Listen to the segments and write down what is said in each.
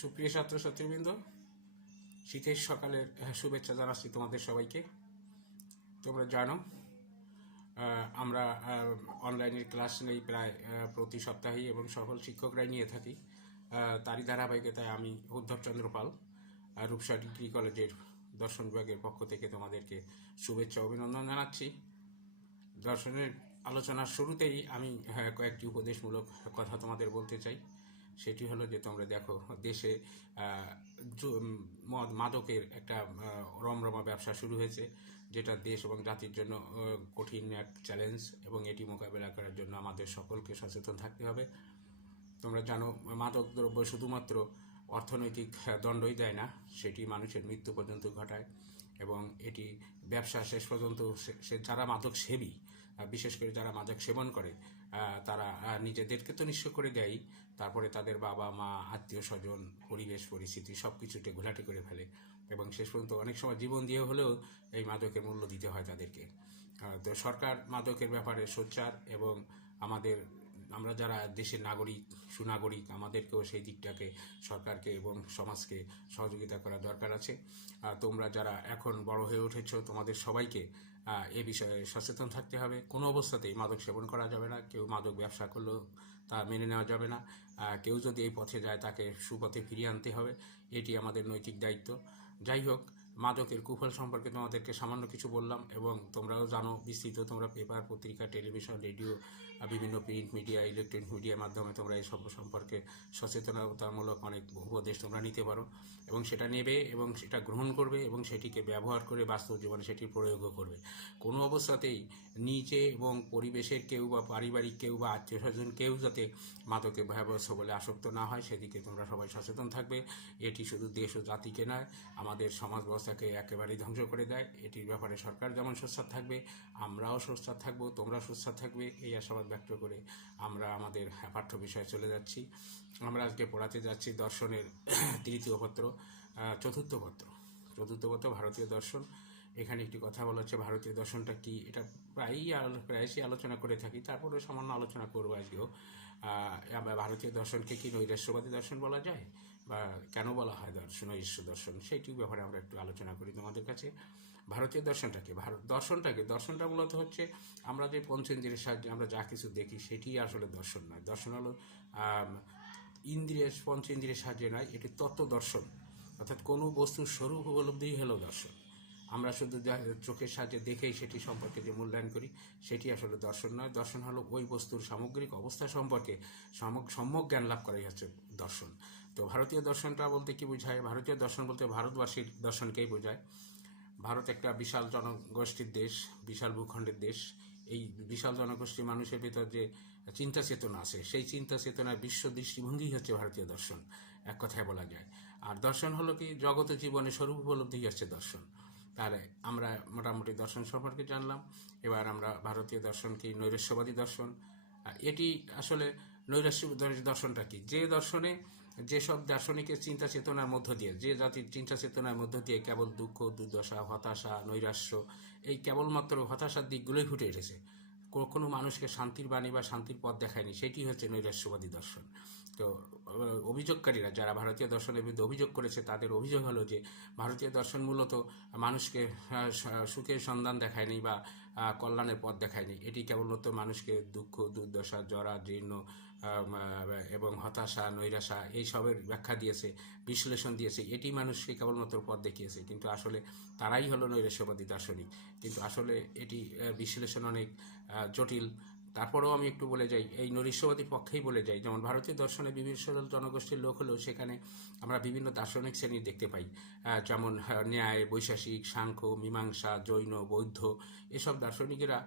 সুপ্রিয় ছাত্রছাত্রীবৃন্দ, শীতের সকালের শুভেচ্ছা জানাচ্ছি তোমাদের সবাইকে। তোমরা জানো আমরা অনলাইনের ক্লাস নেই প্রায় প্রতি সপ্তাহেই এবং সকল শিক্ষকরাই নিয়ে থাকি। তারই ধারাবাহিকতায় আমি উদ্ধবচন্দ্র পাল রূপসা ডিগ্রি কলেজের দর্শন বিভাগের পক্ষ থেকে তোমাদেরকে শুভেচ্ছা অভিনন্দন জানাচ্ছি। দর্শনের আলোচনার শুরুতেই আমি কয়েকটি উপদেশমূলক কথা তোমাদের বলতে চাই। সেটি হলো যে তোমরা দেখো, দেশে মদ মাদকের একটা রমরমা ব্যবসা শুরু হয়েছে, যেটা দেশ এবং জাতির জন্য কঠিন এক চ্যালেঞ্জ এবং এটি মোকাবেলা করার জন্য আমাদের সকলকে সচেতন থাকতে হবে। তোমরা জানো, মাদক দ্রব্য শুধুমাত্র অর্থনৈতিক দণ্ডই দেয় না, সেটি মানুষের মৃত্যু পর্যন্ত ঘটায় এবং এটি ব্যবসা শেষ পর্যন্ত সে- যারা মাদক সেবী বিশেষ করে যারা মাদক সেবন করে তারা নিজেদেরকে তো নিঃস্ব করে দেয়। তারপরে তাদের বাবা, মা, আত্মীয় স্বজন, পরিবেশ, পরিস্থিতি সব কিছুতে ঘোলাটে করে ফেলে। এবং শেষ পর্যন্ত অনেক সময় জীবন দিয়ে হলেও এই মাদকের মূল্য দিতে হয় তাদেরকে। তো সরকার মাদকের ব্যাপারে সোচ্চার এবং আমাদের, আমরা যারা দেশের নাগরিক, সুনাগরিক, আমাদেরকেও সেই দিকটাকে, সরকারকে এবং সমাজকে সহযোগিতা করা দরকার আছে। আর তোমরা যারা এখন বড় হয়ে উঠেছ, তোমাদের সবাইকে এ বিষয়ে সচেতন থাকতে হবে। কোনো অবস্থাতেই মাদক সেবন করা যাবে না। কেউ মাদক ব্যবসা করলেও তা মেনে নেওয়া যাবে না। কেউ যদি এই পথে যায় তাকে সুপথে ফিরিয়ে আনতে হবে। এটি আমাদের নৈতিক দায়িত্ব। যাই হোক মাদকের কুফল সম্পর্কে তোমাদেরকে সামান্য কিছু বললাম এবং তোমরাও জানো, বিস্তৃত তোমরা পেপার, পত্রিকা, টেলিভিশন, রেডিও বিভিন্ন প্রিন্ট মিডিয়া ইলেকট্রনিক মিডিয়ার মাধ্যমে তোমরা এই সব সম্পর্কে সচেতনতামূলক অনেক উপদেশ তোমরা নিতে পারো এবং সেটা নেবে এবং সেটা গ্রহণ করবে এবং সেটিকে ব্যবহার করে বাস্তব জীবনে সেটির প্রয়োগও করবে। কোনো অবস্থাতেই নিজে এবং পরিবেশের কেউ বা পারিবারিক কেউ বা আত্মীয় স্বজন কেউ যাতে মাদকে ভয়াবহ বলে আসক্ত না হয়, সেদিকে তোমরা সবাই সচেতন থাকবে। এটি শুধু দেশ ও জাতিকে নয়, আমাদের সমাজ ব্যবস্থাকে একেবারেই ধ্বংস করে দেয়। এটির ব্যাপারে সরকার যেমন সোচ্চার থাকবে, আমরাও সোচ্চার থাকব, তোমরা সোচ্চার থাকবে, এই আশাবাদ ব্যক্ত করে আমরা আমাদের পাঠ্য বিষয়ে চলে যাচ্ছি। আমরা আজকে পড়াতে যাচ্ছি দর্শনের তৃতীয় পত্র চতুর্থ পত্র। চতুর্থ পত্র, ভারতীয় দর্শন। এখানে একটি কথা বলা হচ্ছে ভারতীয় দর্শনটা কি? এটা প্রায়ই প্রায়শই আলোচনা করে থাকি। তারপরে সামান্য আলোচনা করব আজকেও। আমরা ভারতীয় দর্শনকে কি নৈরাশ্যবাদী দর্শন বলা যায়? বা কেন বলা হয় দর্শন নৈরাশ্য দর্শন? সেইটির ব্যাপারে আমরা একটু আলোচনা করি তোমাদের কাছে। ভারতীয় দর্শনটাকে, ভারত, দর্শনটাকে, দর্শনটা মূলত হচ্ছে আমরা যে পঞ্চেন্দ্রিয়ের সাহায্যে আমরা যা কিছু দেখি, সেটি আসলে দর্শন নয়। দর্শন হলো ইন্দ্রিয়ের, পঞ্চেন্দ্রিয়ের সাহায্যে নয়, এটি তত্ত্ব দর্শন। অর্থাৎ কোনো বস্তুর স্বরূপ উপলব্ধি হলো দর্শন। আমরা শুধু চোখের সাহায্যে দেখেই সেটি সম্পর্কে যে মূল্যায়ন করি, সেটি আসলে দর্শন নয়। দর্শন হলো ওই বস্তুর সামগ্রিক অবস্থা সম্পর্কে সম্যক জ্ঞান লাভ করাই হচ্ছে দর্শন। তো ভারতীয় দর্শনটা বলতে কি বোঝায়? ভারতীয় দর্শন বলতে ভারতবাসীর দর্শনকেই বোঝায়। ভারত একটা বিশাল জনগোষ্ঠীর দেশ, বিশাল ভূখণ্ডের দেশ। এই বিশাল জনগোষ্ঠীর মানুষের ভিতর যে চিন্তা চেতনা আছে, সেই চিন্তা চেতনার বিশ্ব দৃষ্টিভঙ্গি হচ্ছে ভারতীয় দর্শন। এক কথায় বলা যায়। আর দর্শন হলো কি? জগত জীবনে স্বরূপ উপলব্ধি হচ্ছে দর্শন। তাহলে আমরা মোটামুটি দর্শন সম্পর্কে জানলাম। এবার আমরা ভারতীয় দর্শন কি, নৈরাশ্যবাদী দর্শন? এটি আসলে নৈরাশ্য দর্শনটা কি? যে দর্শনে যেসব দার্শনিকের চিন্তা চেতনার মধ্য দিয়ে, যে জাতির চিন্তা চেতনার মধ্য দিয়ে কেবল দুঃখ, দুর্দশা, হতাশা, নৈরাশ্য, এই কেবলমাত্র হতাশার দিকগুলোই ফুটে কো- কোনো মানুষকে শান্তির বাণী বা শান্তির পথ দেখায়নি। সেটি হচ্ছে নৈরাশ্যবাদী দর্শন। তো অভিযোগকারীরা যারা ভারতীয় দর্শনের বিরুদ্ধে অভিযোগ করেছে, তাদের অভিযোগ হলো যে, ভারতীয় দর্শন মূলত মানুষকে সুখের সন্ধান দেখায়নি বা কল্যাণের পথ দেখায়নি। এটি কেবলমাত্র মানুষকে দুঃখ, দুর্দশা, জরা, জীর্ণ এবং হতাশা, নৈরাশা এইসবের ব্যাখ্যা দিয়েছে, বিশ্লেষণ দিয়েছে। এটি মানুষকে কেবলমাত্র পথ দেখিয়েছে, কিন্তু আসলে তারাই হলো নৈরাশ্যবাদী দার্শনিক। কিন্তু আসলে এটি বিশ্লেষণ অনেক জটিল। তারপরেও আমি একটু বলে যাই, এই নৈরাশ্যবাদীর পক্ষেই বলে যাই। যেমন ভারতীয় দর্শনে বিভিন্ন জনগোষ্ঠীর লোক হলেও সেখানে আমরা বিভিন্ন দার্শনিক শ্রেণি দেখতে পাই। যেমন ন্যায়, বৈশাসিক, সাংখ্য, মীমাংসা, জৈন, বৌদ্ধ, এসব দার্শনিকেরা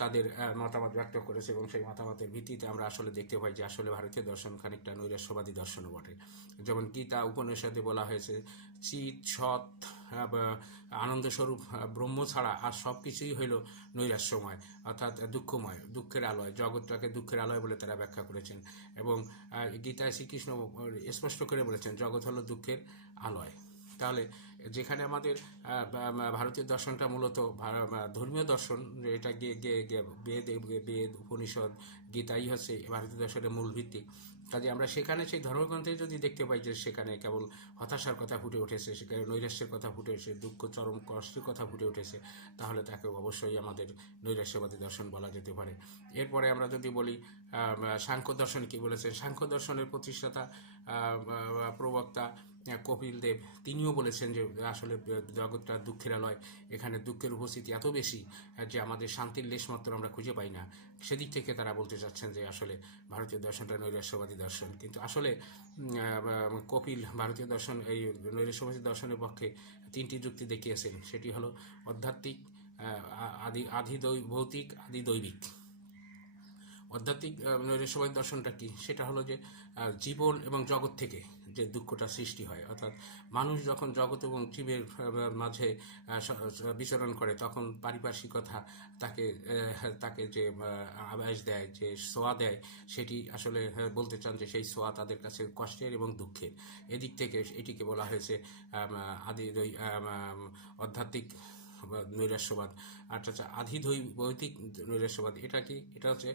তাদের মতামত ব্যক্ত করেছে এবং সেই মতামতের ভিত্তিতে আমরা আসলে দেখতে পাই যে আসলে ভারতীয় দর্শন খানিকটা নৈরাশ্যবাদী দর্শনও বটে। যেমন গীতা, উপনিষদে বলা হয়েছে চিত সৎ আনন্দস্বরূপ আহ, ব্রহ্ম ছাড়া আর সব কিছুই হইল নৈরাশ্যময় অর্থাৎ দুঃখময় দুঃখের আলয় জগৎটাকে দুঃখের আলয় বলে তারা ব্যাখ্যা করেছেন। এবং গীতায় শ্রীকৃষ্ণ স্পষ্ট করে বলেছেন জগৎ হলো দুঃখের আলয়। তাহলে যেখানে আমাদের ভারতীয় দর্শনটা মূলত ধর্মীয় দর্শন, এটা বেদ বেদ, উপনিষদ গীতাই হচ্ছে ভারতীয় দর্শনের মূল ভিত্তি। কাজে আমরা সেখানে সেই ধর্মগ্রন্থে যদি দেখতে পাই যে সেখানে কেবল হতাশার কথা ফুটে উঠেছে, সেখানে নৈরাশ্যের কথা ফুটে উঠেছে, দুঃখ, চরম, কষ্টের কথা ফুটে উঠেছে, তাহলে তাকে অবশ্যই আমাদের নৈরাশ্যবাদী দর্শন বলা যেতে পারে। এরপরে আমরা যদি বলি সাংখ্য দর্শন কি বলেছেন? সাংখ্য দর্শনের প্রতিষ্ঠাতা প্রবক্তা কপিল দেব, তিনিও বলেছেন যে আসলে জগৎটা দুঃখের আলয়, এখানে দুঃখের উপস্থিতি এত বেশি যে আমাদের শান্তির লেশমাত্র আমরা খুঁজে পাই না। সেদিক থেকে তারা বলতে চাচ্ছেন যে আসলে ভারতীয় দর্শনটা নৈরাশ্যবাদী দর্শন। কিন্তু আসলে কপিল ভারতীয় দর্শন, এই নৈরাশ্যবাদী দর্শনের পক্ষে তিনটি যুক্তি দেখিয়েছেন। সেটি হলো আধ্যাত্মিক আদি আধি ভৌতিক আদি দৈবিক আধ্যাত্মিক আহ, নৈরাশ্যবাদী দর্শনটা কি? সেটা হলো যে জীবন এবং জগৎ থেকে যে দুঃখটা সৃষ্টি হয়। অর্থাৎ মানুষ যখন জগৎ এবং জীবের মাঝে বিচরণ করে তখন পারিপার্শ্বিকতা তাকে তাকে যে আভাস দেয় যে সোয়া দেয় সেটি আসলে বলতে চান যে সেই সোয়া তাদের কাছে কষ্টের এবং দুঃখের। এদিক থেকে এটিকে বলা হয়েছে আম, আদি দৈ- আম, আম, আধ্যাত্মিক বা নৈরাশ্যবাদ। আর হচ্ছে আধি ভৌতিক নৈরাশ্যবাদ, এটা কি? এটা হচ্ছে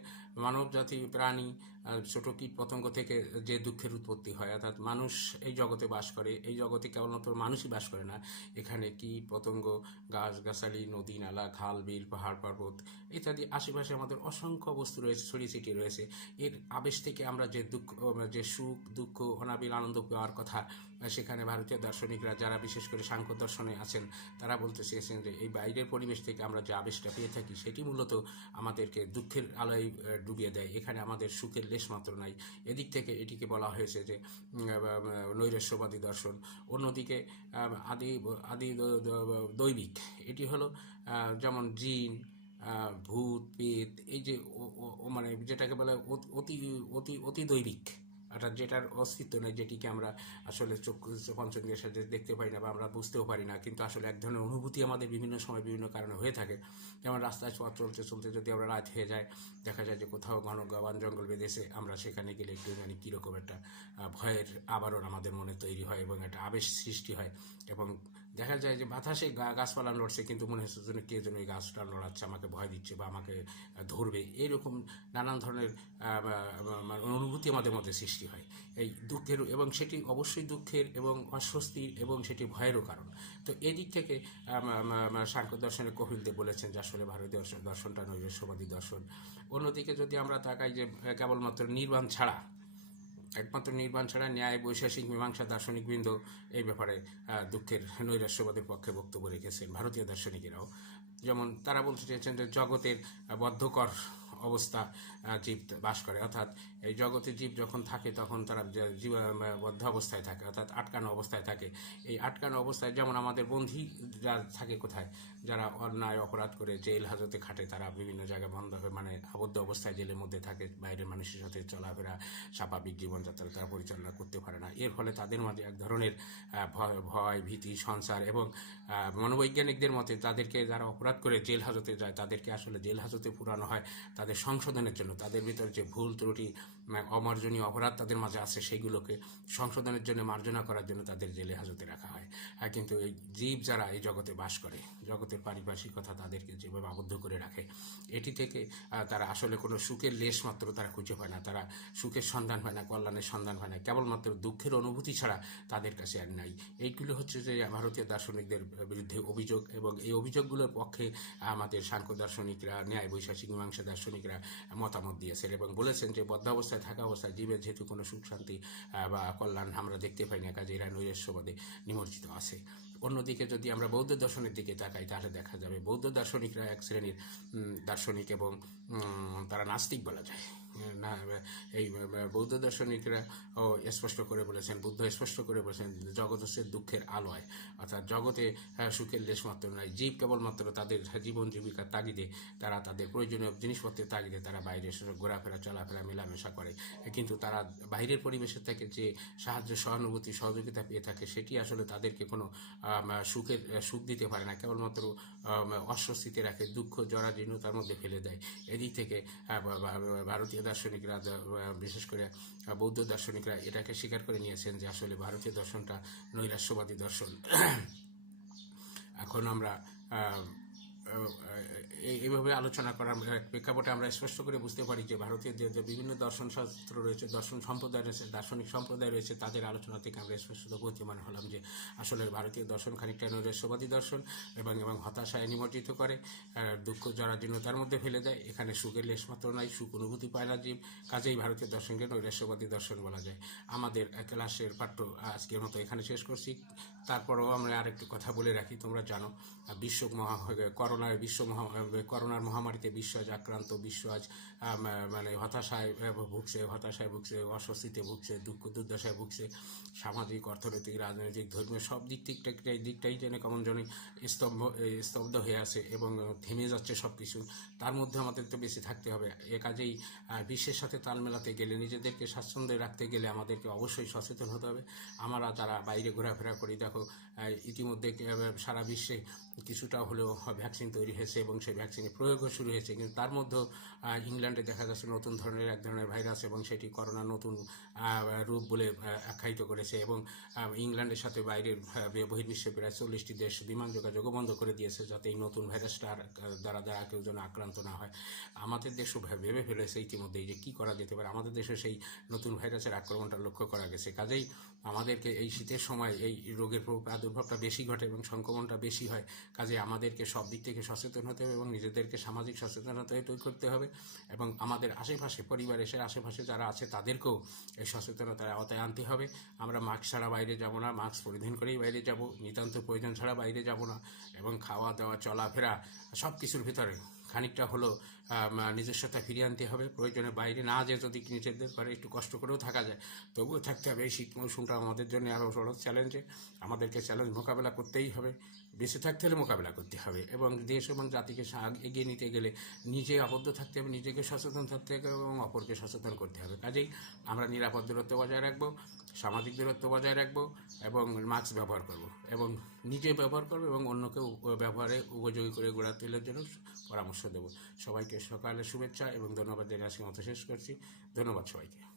মানব জাতি প্রাণী ছোট কীট পতঙ্গ থেকে যে দুঃখের উৎপত্তি হয়, অর্থাৎ মানুষ এই জগতে বাস করে, এই জগতে কেবলমাত্র মানুষই বাস করে না। এখানে কীট, পতঙ্গ গাছ গাছালি নদী, নালা, খাল, বিল, পাহাড়, পর্বত ইত্যাদি আশেপাশে আমাদের অসংখ্য বস্তু রয়েছে, ছড়িয়ে ছিটিয়ে রয়েছে। এর আবেশ থেকে আমরা যে দুঃখ, যে সুখ, দুঃখ, অনাবিল আনন্দ পাওয়ার কথা, সেখানে ভারতীয় দার্শনিকরা, যারা বিশেষ করে সাংখ্য দর্শনে আছেন, তারা বলতে চেয়েছেন যে এই বাইরের পরিবেশ থেকে আমরা যে আবেশটা পেয়ে থাকি, সেটি মূলত আমাদেরকে দুঃখের আলোয় ডুবিয়ে দেয়। এখানে আমাদের সুখের লেশ মাত্র নাই। এদিক থেকে এটিকে বলা হয়েছে যে নৈরাশ্যবাদী দর্শন। অন্যদিকে আদি আদি দৈবিক। এটি হলো যেমন জিন ভূত পেত এই যে মানে যেটাকে বলে অতি অতি অতি দৈবিক। অর্থাৎ যেটার অস্তিত্ব নেই, যেটিকে আমরা আসলে চোখ পঞ্চন্দ্রের সাথে দেখতে পাই না বা আমরা বুঝতেও পারি না, কিন্তু আসলে এক ধরনের অনুভূতি আমাদের বিভিন্ন সময় বিভিন্ন কারণে হয়ে থাকে। যেমন রাস্তায় পথ চলতে চলতে যদি আমরা রাত হয়ে যায়, দেখা যায় যে কোথাও ঘন বন জঙ্গল বেঁধেছে, আমরা সেখানে গেলে একটু মানে কীরকম একটা ভয়ের আবরণ আমাদের মনে তৈরি হয় এবং একটা আবেশ সৃষ্টি হয় এবং দেখা যায় যে বাতাসে গাছপালা নড়ছে, কিন্তু মনে হচ্ছে যেন কে যেন এই গাছটা নড়াচ্ছে, আমাকে ভয় দিচ্ছে বা আমাকে ধরবে। এইরকম নানান ধরনের মানে অনুভূতি আমাদের মধ্যে সৃষ্টি হয়। এই দুঃখের, এবং সেটি অবশ্যই দুঃখের এবং অস্বস্তির এবং সেটি ভয়েরও কারণ। তো এদিক থেকে সাংখ্য দর্শনে কপিল দেব বলেছেন যে আসলে ভারতীয় দর্শন, দর্শনটা নৈরাশ্যবাদী দর্শন অন্যদিকে যদি আমরা তাকাই যে কেবলমাত্র নির্বাণ ছাড়া একমাত্র নির্বাণ ছাড়া ন্যায় বৈশাসিক মীমাংসা দার্শনিক বৃন্দ এই ব্যাপারে দুঃখের নৈরাশ্যবাদের পক্ষে বক্তব্য রেখেছেন ভারতীয় দার্শনিকেরাও। যেমন তারা বলতে চেয়েছেন যে জগতের বদ্ধকর অবস্থা জীব বাস করে। অর্থাৎ এই জগতে জীব যখন থাকে, তখন তারা যে বদ্ধ অবস্থায় থাকে, অর্থাৎ আটকানো অবস্থায় থাকে। এই আটকানো অবস্থায়, যেমন আমাদের বন্ধি যারা থাকে কোথায়, যারা অন্যায়, অপরাধ করে জেল, হাজতে খাটে, তারা বিভিন্ন জায়গায় বন্ধ হয়ে মানে আবদ্ধ অবস্থায় জেলের মধ্যে থাকে, বাইরের মানুষের সাথে চলাফেরা, স্বাভাবিক জীবনযাত্রা তারা পরিচালনা করতে পারে না। এর ফলে তাদের মাঝে এক ধরনের ভয় ভয়, ভীতি, সংসার এবং মনোবৈজ্ঞানিকদের মতে তাদেরকে যারা অপরাধ করে জেল হাজতে যায়, তাদেরকে আসলে জেল হাজতে পুরানো হয়, তাদের সংশোধনের জন্য, তাদের ভিতর যে ভুল ত্রুটি অমার্জনীয় অপরাধ তাদের মাঝে আছে সেগুলোকে সংশোধনের জন্য মার্জনা করার জন্য তাদের জেলে হাজতে রাখা হয়। আর কিন্তু এই জীব যারা এই জগতে বাস করে, জগতের পারিপার্শ্বিকতা তাদেরকে যেভাবে আবদ্ধ করে রাখে, এটি থেকে তারা আসলে কোনো সুখের লেশ মাত্র তারা খুঁজে পায় না। তারা সুখের সন্ধান পায় না, কল্যাণের সন্ধান পায় না, কেবলমাত্র দুঃখের অনুভূতি ছাড়া তাদের কাছে আর নাই। এইগুলো হচ্ছে যে ভারতীয় দার্শনিকদের বিরুদ্ধে অভিযোগ, এবং এই অভিযোগগুলোর পক্ষে আমাদের সাংখ্য দার্শনিকরা ন্যায় বৈশাসিক মীমাংসা দার্শনিকরা মতামত দিয়েছেন এবং বলেছেন যে বদ্ধ অবস্থায় থাকা অবস্থায় জীবের যেহেতু কোনো সুখ শান্তি বা কল্যাণ আমরা দেখতে পাই না, কাজে এরা নৈরাশ্যবাদে নিমজ্জিত আছে। অন্যদিকে যদি আমরা বৌদ্ধ দর্শনের দিকে তাকাই, তাহলে দেখা যাবে বৌদ্ধ দার্শনিকরা এক শ্রেণির দার্শনিক এবং তারা নাস্তিক বলা যায়। না, এই বৌদ্ধ দার্শনিকরা স্পষ্ট করে বলেছেন, বুদ্ধ স্পষ্ট করে বলেছেন, জগৎ হচ্ছে দুঃখের আলোয়। অর্থাৎ জগতে সুখের লেশমাত্র নয়, জীব কেবলমাত্র তাদের জীবন জীবিকার তাগিদে, তারা তাদের প্রয়োজনীয় জিনিসপত্রের তাগিদে তারা বাইরে ঘোরাফেরা, চলাফেরা, মেলামেশা করে। কিন্তু তারা বাইরের পরিবেশের থেকে যে সাহায্য, সহানুভূতি, সহযোগিতা পেয়ে থাকে, সেটি আসলে তাদেরকে কোনো সুখের সুখ দিতে পারে না। কেবলমাত্র অস্বস্তিতে রাখে, দুঃখ, জরাজীর্ণতার মধ্যে ফেলে দেয়। এদিক থেকে ভারতীয় দার্শনিকরা বিশেষ করে বৌদ্ধ দার্শনিকরা এটাকে স্বীকার করে নিয়েছেন যে আসলে ভারতীয় দর্শনটা নৈরাশ্যবাদী দর্শন। এখন আমরা এইভাবে আলোচনা করার প্রেক্ষাপটে আমরা স্পষ্ট করে বুঝতে পারি যে ভারতীয় যে বিভিন্ন দর্শন শাস্ত্র রয়েছে, দর্শন সম্প্রদায় রয়েছে, দার্শনিক সম্প্রদায় রয়েছে, তাদের আলোচনা থেকে আমরা স্পষ্ট বুদ্ধিমান হলাম যে আসলে ভারতীয় দর্শন খানিকটা নৈরাস্যবাদী দর্শন এবং এবং হতাশায় নিমজ্জিত করে দুঃখ, জরাজীর্ণতার মধ্যে ফেলে দেয়। এখানে সুখের লেশমাত্র নাই, সুখ অনুভূতি পায় না জীব। কাজেই ভারতীয় দর্শনকে নৈরাস্যবাদী দর্শন বলা যায়। আমাদের ক্লাসের পাঠ্য আজকের মতো এখানে শেষ করছি। তারপরেও আমরা আরেকটু কথা বলে রাখি, তোমরা জানো বিশ্ব মহা করোনার বিশ্ব করোনার মহামারীতে বিশ্ব আজ আক্রান্ত বিশ্ব আজ মানে হতাশায় ভুগছে হতাশায় ভুগছে, অস্বস্তিতে ভুগছে, দুঃখ, দুর্দশায় ভুগছে, সামাজিক, অর্থনৈতিক, রাজনৈতিক, ধর্মীয়, সব দিক দিকটাই দিকটাই যেন কেমন যেন স্তম্ভ স্তব্ধ হয়ে আছে এবং থেমে যাচ্ছে সব কিছু তার মধ্যে আমাদের তো বেশি থাকতে হবে। এ কাজেই বিশ্বের সাথে তাল মেলাতে গেলে, নিজেদেরকে স্বাচ্ছন্দ্যে রাখতে গেলে আমাদেরকে অবশ্যই সচেতন হতে হবে। আমরা যারা বাইরে ঘোরাফেরা করি, দেখো ইতিমধ্যে সারা বিশ্বে কিছুটা হলেও ভ্যাকসিন তৈরি হয়েছে এবং সেই ভ্যাকসিনের প্রয়োগও শুরু হয়েছে। কিন্তু তার মধ্যেও ইংল্যান্ডে দেখা যাচ্ছে নতুন ধরনের এক ধরনের ভাইরাস এবং সেটি করোনা নতুন রূপ বলে আখ্যায়িত করেছে এবং ইংল্যান্ডের সাথে বাইরের বহির্বিশ্বে প্রায় চল্লিশটি দেশ বিমান যোগাযোগও বন্ধ করে দিয়েছে যাতে এই নতুন ভাইরাসটা আর, দ্বারা দ্বারা কেউ যেন আক্রান্ত না হয়। আমাদের দেশও ভেবে ফেলেছে ইতিমধ্যেই যে কী করা যেতে পারে। আমাদের দেশে সেই নতুন ভাইরাসের আক্রমণটা লক্ষ্য করা গেছে। কাজেই আমাদেরকে এই শীতের সময় এই রোগের প্রাদুর্ভাবটা বেশি ঘটে এবং সংক্রমণটা বেশি হয়। কাজে আমাদেরকে সব দিক থেকে সচেতন হতে হবে এবং নিজেদেরকে সামাজিক সচেতনতা তৈরি করতে হবে এবং আমাদের আশেপাশে, পরিবারের আশেপাশে যারা আছে তাদেরকেও এই সচেতনতার আওতায় আনতে হবে। আমরা মাস্ক ছাড়া বাইরে যাব না, মাস্ক পরিধান করেই বাইরে যাব, নিতান্ত প্রয়োজন ছাড়া বাইরে যাব না এবং খাওয়া দাওয়া চলাফেরা সব কিছুর ভিতরে খানিকটা হলো নিজস্বতা ফিরিয়ে আনতে হবে, প্রয়োজনে বাইরে না যে যদি নিজেদের ঘরে একটু কষ্ট করেও থাকা যায়, তবুও থাকতে হবে। এই শীত মৌসুমটা আমাদের জন্য আরও বড় চ্যালেঞ্জে আমাদেরকে চ্যালেঞ্জ মোকাবেলা করতেই হবে, বেঁচে থাকতে হলে মোকাবেলা করতে হবে এবং দেশ এবং জাতিকে এগিয়ে নিতে গেলে নিজে আবদ্ধ থাকতে হবে, নিজেকে সচেতন থাকতে হবে এবং অপরকে সচেতন করতে হবে। কাজেই আমরা নিরাপদ দূরত্ব বজায় রাখব, সামাজিক দূরত্ব বজায় রাখব এবং মাস্ক ব্যবহার করব এবং নিজে ব্যবহার করবে এবং অন্যকে ব্যবহারে উপযোগী করে গোড়া তেলের জন্য পরামর্শ দেবো। সবাইকে সকালে শুভেচ্ছা এবং ধন্যবাদ জানিয়ে আজকে মতো শেষ করছি। ধন্যবাদ সবাইকে।